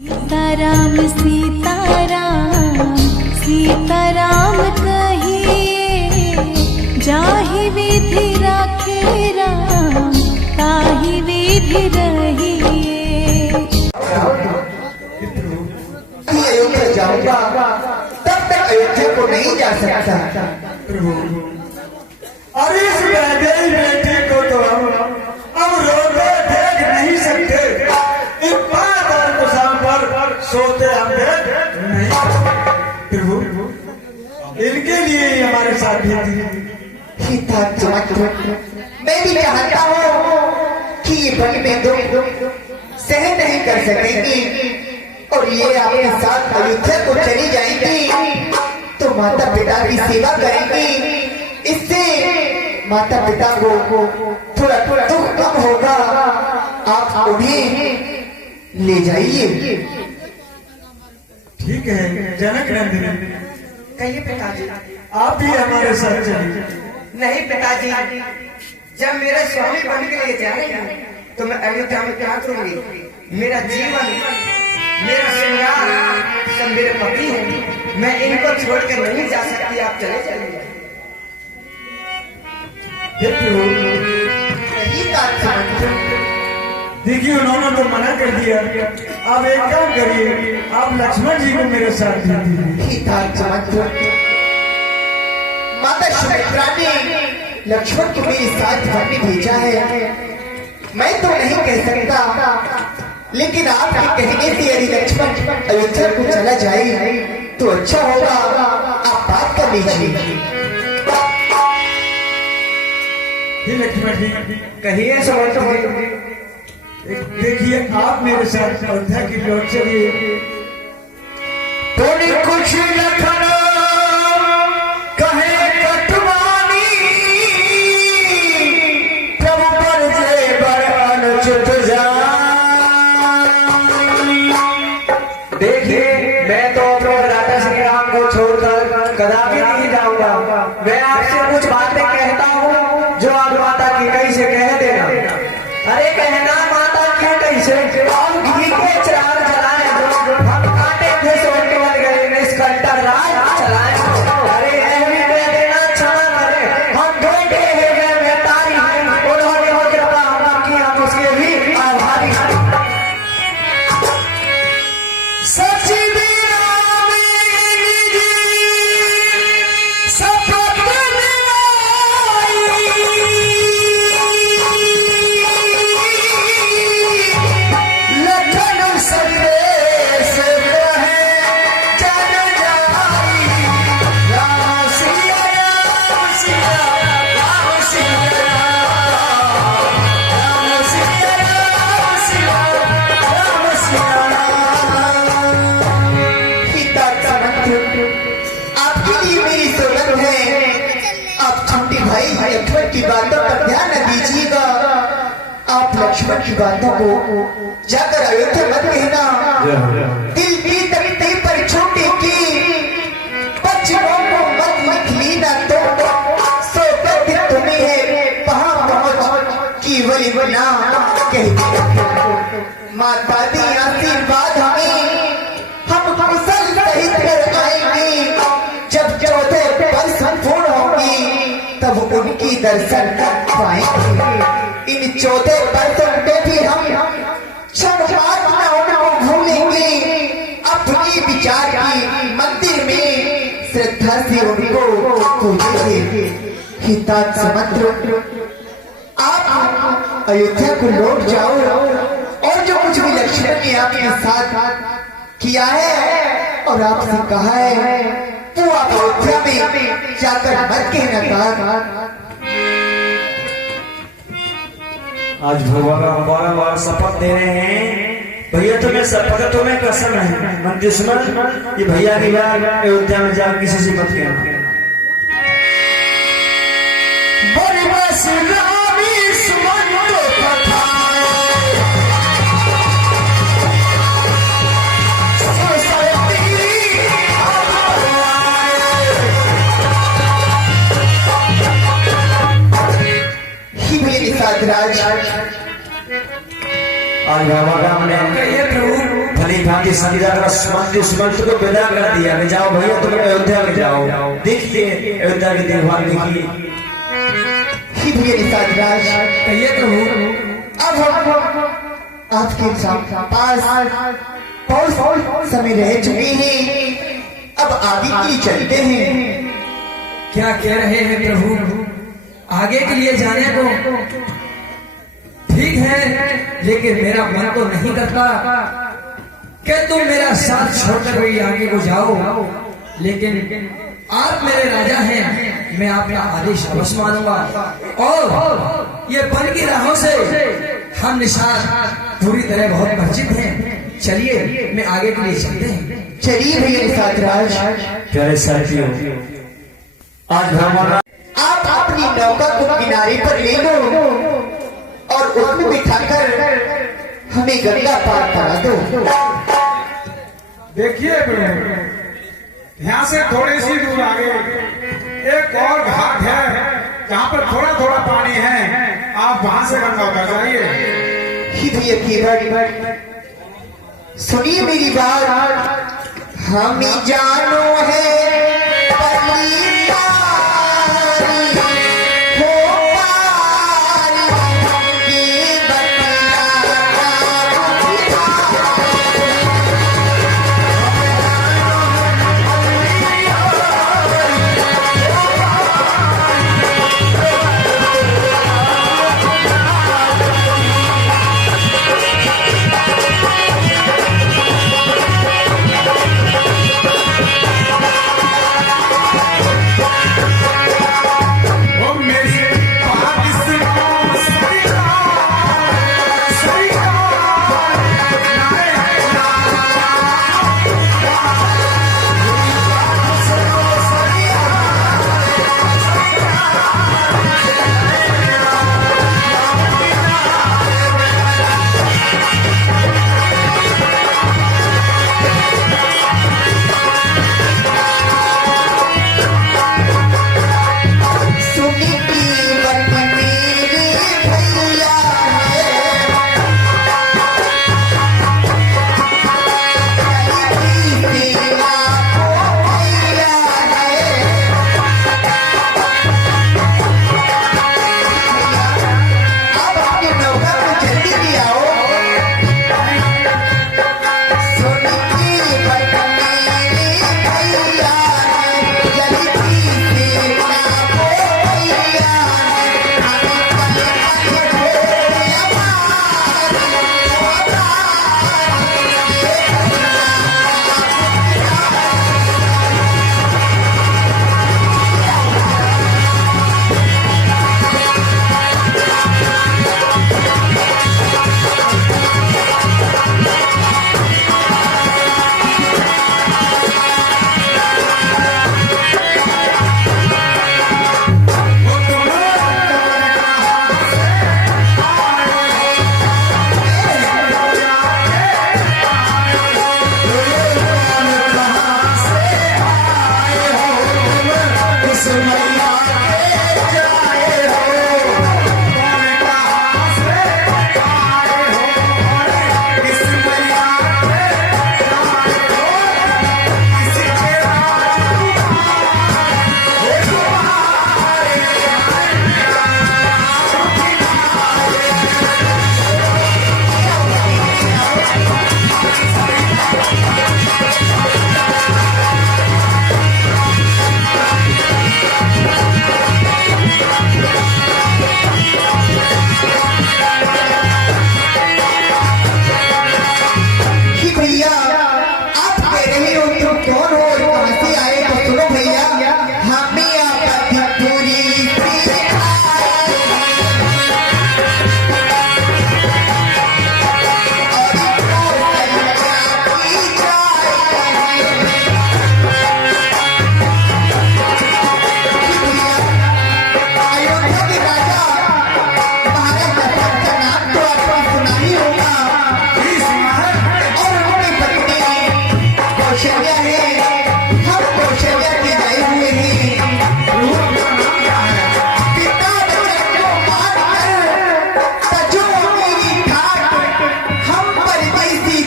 सीताराम सीताराम सीताराम कहिए, जाहि विधि राखे राम ताहि विधि रहिए। अयोध्या जाऊंगा तब तक अयोध्या को नहीं जा सकता। प्रभु, अरे इस वैदेही बेटी को तो हम अब रोते देख नहीं सकते। इस पाताल कुशाम पर सोते हम देख नहीं सकते। प्रभु, इनके लिए ही हमारे साथ भी मैं भी चाहता हूँ कि ये बड़ी में दुख सहन नहीं कर सकेंगी और ये आपके साथ अयोध्या को चली जाएंगी तो माता पिता की सेवा करेंगी। इससे माता पिता को थोड़ा दुख कम होगा। आप उन्हें ले जाइए। ठीक है जनक नंदिनी, कहिए पिताजी। आप भी हमारे साथ चलिए। नहीं पिताजी, जब मेरे स्वामी बन के लिए जा रहे हैं तो मैं अयोध्या में क्या करूंगी? मेरा जीवन, मेरा श्रृंगार सब मेरे पति हैं। मैं इनको छोड़कर नहीं जा सकती। आप चले चलिए। देखिए उन्होंने तो मना कर दिया। आप एक काम करिए, आप लक्ष्मण जी को मेरे साथ भेजिए। माता सुमित्रा ने लक्ष्मण को मेरे साथ घर में भेजा है। मैं तो नहीं कह सकता, लेकिन आपके कहने से यदि लक्ष्मण अयोध्या को चला जाए तो अच्छा होगा। आप बात कर लीजिए। लक्ष्मण जी कहिए समझ। देखिए आप मेरे साथ अयोध्या की लौट चलिए। थोड़ी कुछ लखनऊ कहे कटवानी, प्रभु पर जे बर अनुचित जानी। देखिए मैं तो अपने राजा श्री राम को छोड़कर कदापि नहीं जाऊंगा। मैं आपसे कुछ बातें कहता हूँ जो आप माता की कहीं से कह देना। अरे कहना माता की कहीं से हम घी के चार जलाए, हम काटे थे सोन के बन गए, निष्कंटक राज चलाए। अरे ऐसी कह देना क्षमा करे, हम धोखे हैं गए मैं तारी, उन्होंने हो कृपा हम की, हम उसके भी आभारी। सच की बातों पर ध्यान न दीजिएगा। आप लक्ष्मण की बातों को जाकर अयोध्या मत कहना। दिल की तकती पर छोटी की बच्चों को मत लीना तो सो गति तुम्हें है वहां पहुंच की वली बना कहती। माता दी आशीर्वाद हमें, हम कुशल सहित कर आएंगे। जब 14 वर्ष संपूर्ण होंगी तब उनकी दर्शन कर पाएंगे। इन 14 वर्षों में भी हम उनको घूमेंगे। अपनी विचार की मंदिर में श्रद्धा से उनको पूजेंगे। हितात समझ आप अयोध्या को लौट जाओ और जो कुछ भी लक्ष्मण ने आपके साथ किया है और आपसे कहा है तो आप अयोध्या में जाकर मत कहना। आज भगवान बार शपथ दे रहे हैं। भैया तुम्हें शपथ, तुम्हें कसम है, मन दुश्मन ये भैया की बात अयोध्या में जाकर किसी से मत कहना। राज आज बाबा राम ने प्रभु भली भांति समझा कर सुमंत को विदा कर दिया। ले जाओ भैया, तुम अयोध्या में जाओ, देखिए अयोध्या की देखभाल देखिए। कहिए प्रभु, अब हम आपके पास बहुत समय रह चुके हैं, अब आगे के लिए चलते हैं। क्या कह रहे हैं प्रभु? आगे के लिए जाने को ठीक है, लेकिन मेरा मन तो नहीं करता कि तुम मेरा साथ छोड़कर भी आगे को जाओ। लेकिन आप मेरे राजा हैं, मैं आपका आदेश अवश्य मानूंगा। और ये वन की राहों से हम निशान पूरी तरह बहुत परिचित हैं। चलिए, मैं आगे के लिए चलते हैं। चलिए भैया निषाद राज। प्यारे साथियों, आज भगवान आप अपनी नौका को किनारे पर ले लो और उसमें बिठाकर हमें गंगा पार करा दो। देखिए प्रभु, यहाँ से थोड़ी सी दूर आगे एक और घाट है जहाँ पर थोड़ा थोड़ा पानी है, आप वहां से गंगा उतर जाइए। ही भैया केवट सुनिए मेरी बात, हम जानो है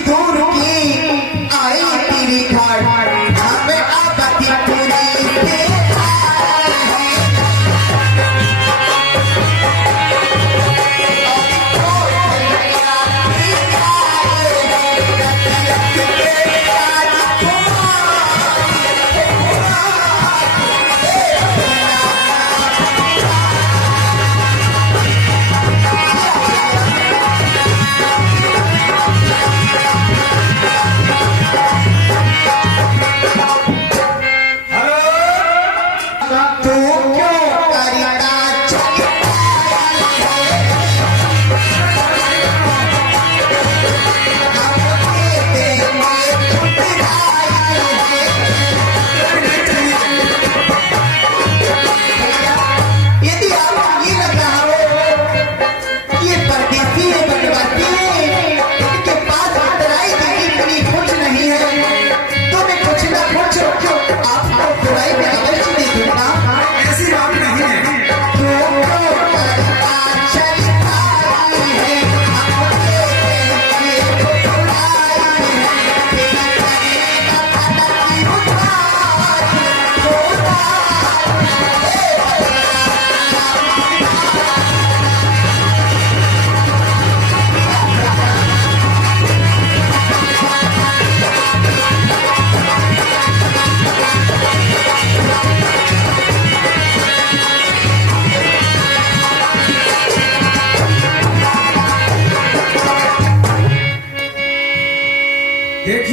दूर की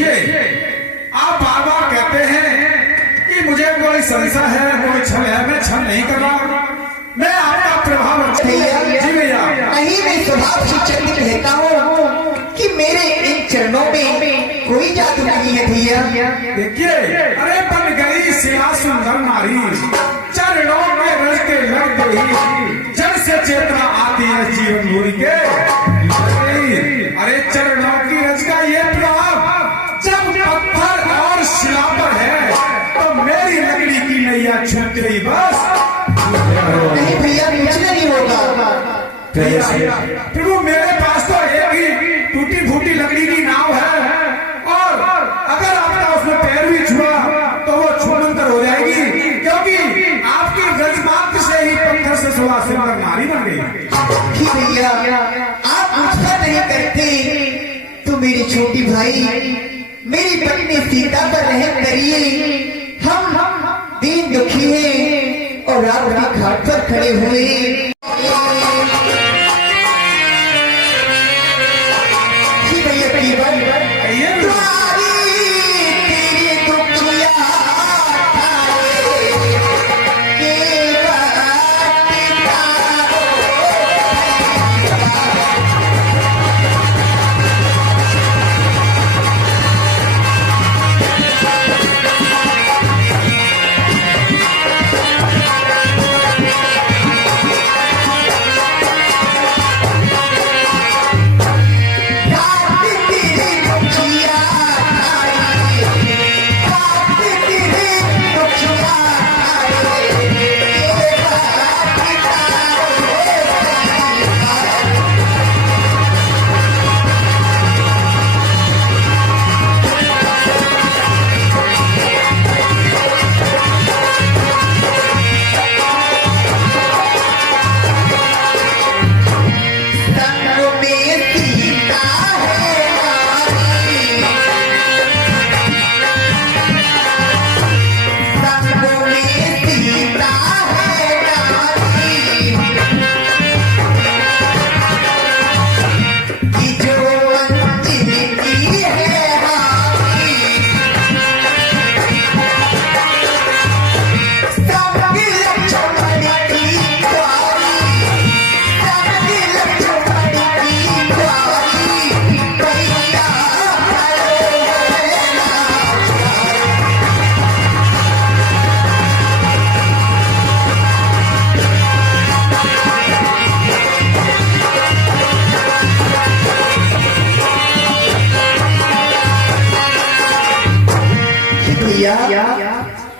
देखिए, आप बार बार कहते हैं कि मुझे कोई संशय है, कोई छल है, मैं छल नहीं कर रहा, मैं आपका प्रभाव जी भैया। नहीं, मैं स्वभाव से चंदित रहता हूँ कि मेरे इन चरणों में कोई जादू नहीं है भैया। देखिए, अरे बन गई सेवा सुंदर नारी, चरणों के रस के लग गई, जड़ से चेतना आती है जीवन भूरी के। अरे चरणों की रस का ये प्रभाव जब पत्थर और शिला पर है, तो मेरी लकड़ी की नैया छूट गई बस। नहीं भैया, कुछ नहीं होगा। प्रभु, मेरे पास तो एक ही टूटी फूटी लकड़ी की नाव है, और अगर आपका उसमें पैर भी छुआ तो वो छूमंतर हो जाएगी, क्योंकि आपकी गजमात से ही पत्थर से सुबह सुंदर नारी बन गई। कि भैया, आप मुझका नहीं करते तो मेरी छोटी भाई, मेरी पत्नी सीता पर रहम करिए। हम दीन दुखी हैं और आप भी घाट पर खड़े हुए।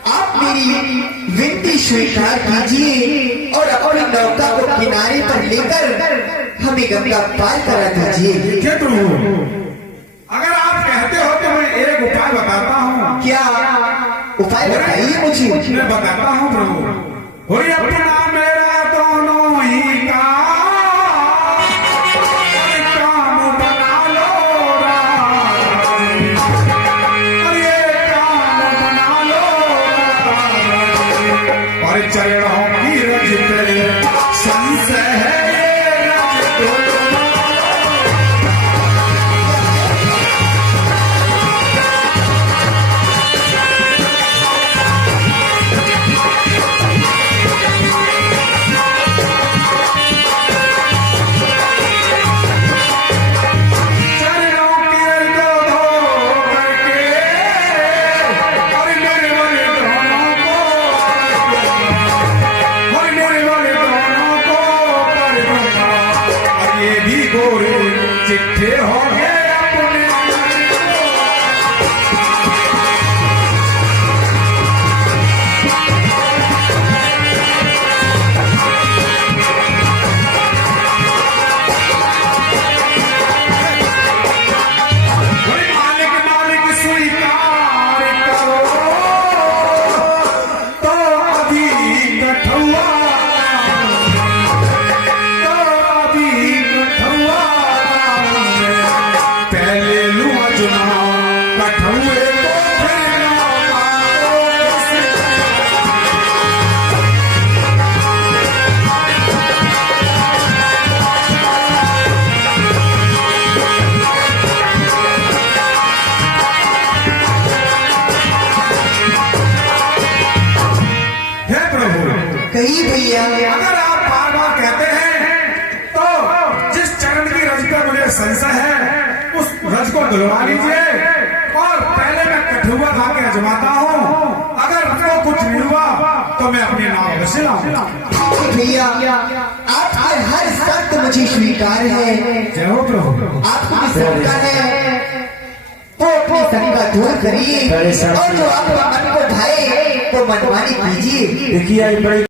आप मेरी विनती स्वीकार कीजिए और अपनी नौका को किनारे पर लेकर हमें गंगा पार करा दीजिए। देखिए प्रभु, अगर आप कहते हो तो मैं एक उपाय बताता हूँ। क्या उपाय बताइए मुझे। मैं बताता हूँ प्रभु। हो अपना मेरा दोनों ही काम बना लो, ये काम बना लो, और चरणों की रज पे संशय है ये रज तो चिट्ठे हो गए अपने। मालिक मालिक स्वीकार करो तो अभी कठुआ, भैया। अगर आप बार बार कहते हैं तो जिस चरण की रज का मुझे संशय है उस रज को दिलवा लीजिए और पहले मैं कठुआ खा के आजमाता हूँ। अगर हमको कुछ नहीं हुआ तो मैं अपने नाम से लाऊंगा। भैया आपकी हर शर्त मुझे स्वीकार है। जय हो प्रभु। आपको भी शंका है वो अपनी शंका दूर करिए और जो आपका मन को भाए वो मनमानी कीजिए। देखिए बड़ी